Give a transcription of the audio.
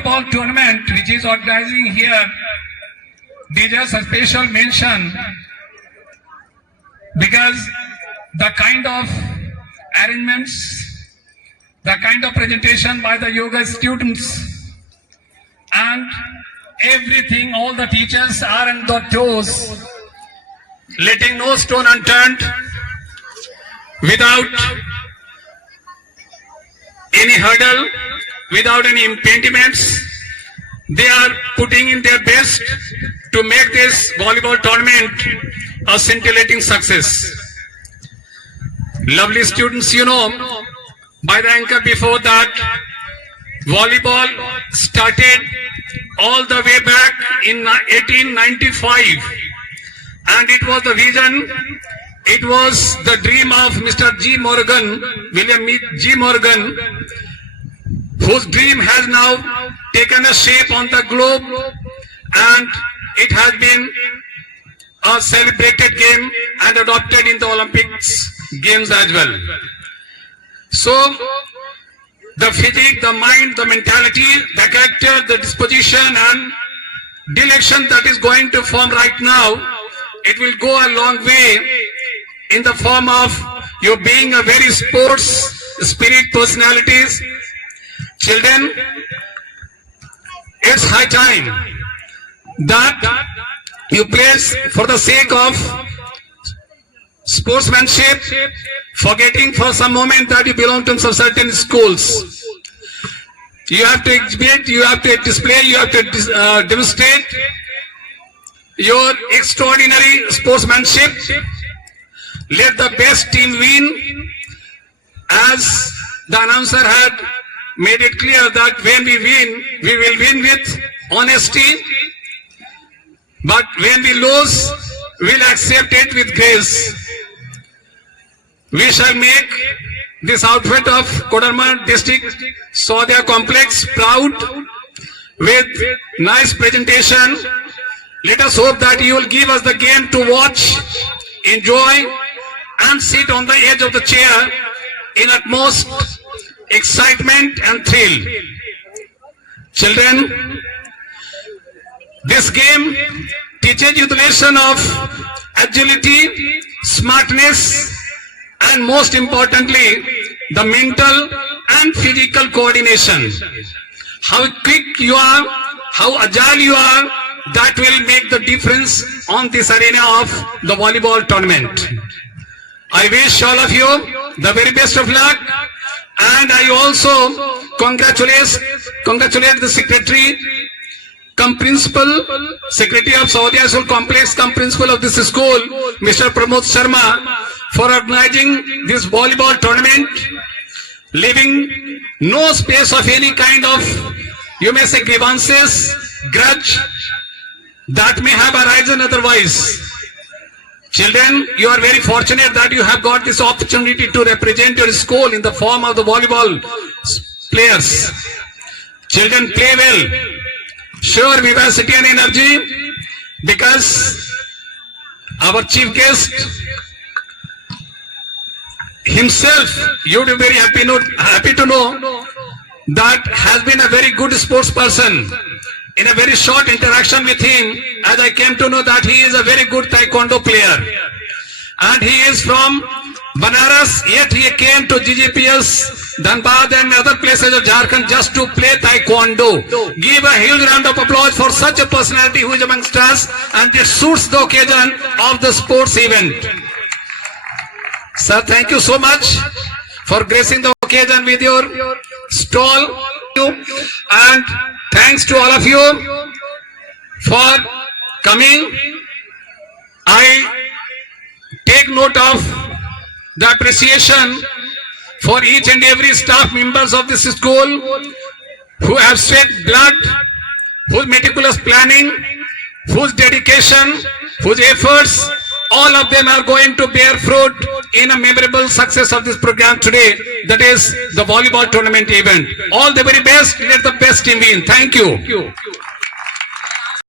volleyball tournament which is organizing here deserves a special mention because the kind of arrangements, the kind of presentation by the yoga students and everything, all the teachers are on the toes, letting no stone unturned, without any hurdle, without any impediments. They are putting in their best to make this volleyball tournament a scintillating success. Lovely students, you know, by the anchor before that, volleyball started all the way back in 1895, and it was the vision, it was the dream of Mr. G. Morgan, William G. Morgan, whose dream has now taken a shape on the globe, and it has been a celebrated game and adopted in the Olympics games as well. So, the physique, the mind, the mentality, the character, the disposition and direction that is going to form right now, it will go a long way in the form of you being a very sports spirit personalities. Children, it's high time that you place for the sake of sportsmanship, forgetting for some moment that you belong to some certain schools. You have to exhibit, you have to display, you have to demonstrate your extraordinary sportsmanship. Let the best team win. As the announcer had made it clear that when we win, we will win with honesty. But when we lose, we'll accept it with grace. We shall make this outfit of Kodarma District Swadhyaya Complex proud with nice presentation. Let us hope that you will give us the game to watch, enjoy and sit on the edge of the chair in utmost excitement and thrill. Children, this game teaches you the lesson of agility, smartness, and most importantly, the mental and physical coordination. How quick you are, how agile you are, that will make the difference on this arena of the volleyball tournament. I wish all of you the very best of luck, and I also congratulate the secretary, principal, secretary of Swadhyaya School Complex, principal of this school, Mr. Pramod Sharma, for organizing this volleyball tournament, leaving no space of any kind of, you may say, grievances, grudge that may have arisen otherwise. Children, you are very fortunate that you have got this opportunity to represent your school in the form of the volleyball players. Children, play well. Show vivacity and energy, because our chief guest himself, you will be very happy to know that has been a very good sports person. In a very short interaction with him, as I came to know that he is a very good taekwondo player, and he is from Banaras, yet he came to GGPS, Dhanbad and other places of Jharkhand just to play taekwondo. Give a huge round of applause for such a personality who is amongst us, and this suits the occasion of the sports event. Sir, thank you so much for gracing the occasion with your stall, and thanks to all of you for coming. I take note of the appreciation for each and every staff members of this school who have sweat blood, whose meticulous planning, whose dedication, whose efforts, all of them are going to bear fruit in a memorable success of this program today, that is the volleyball tournament event. All the very best. Let the best team win. Thank you.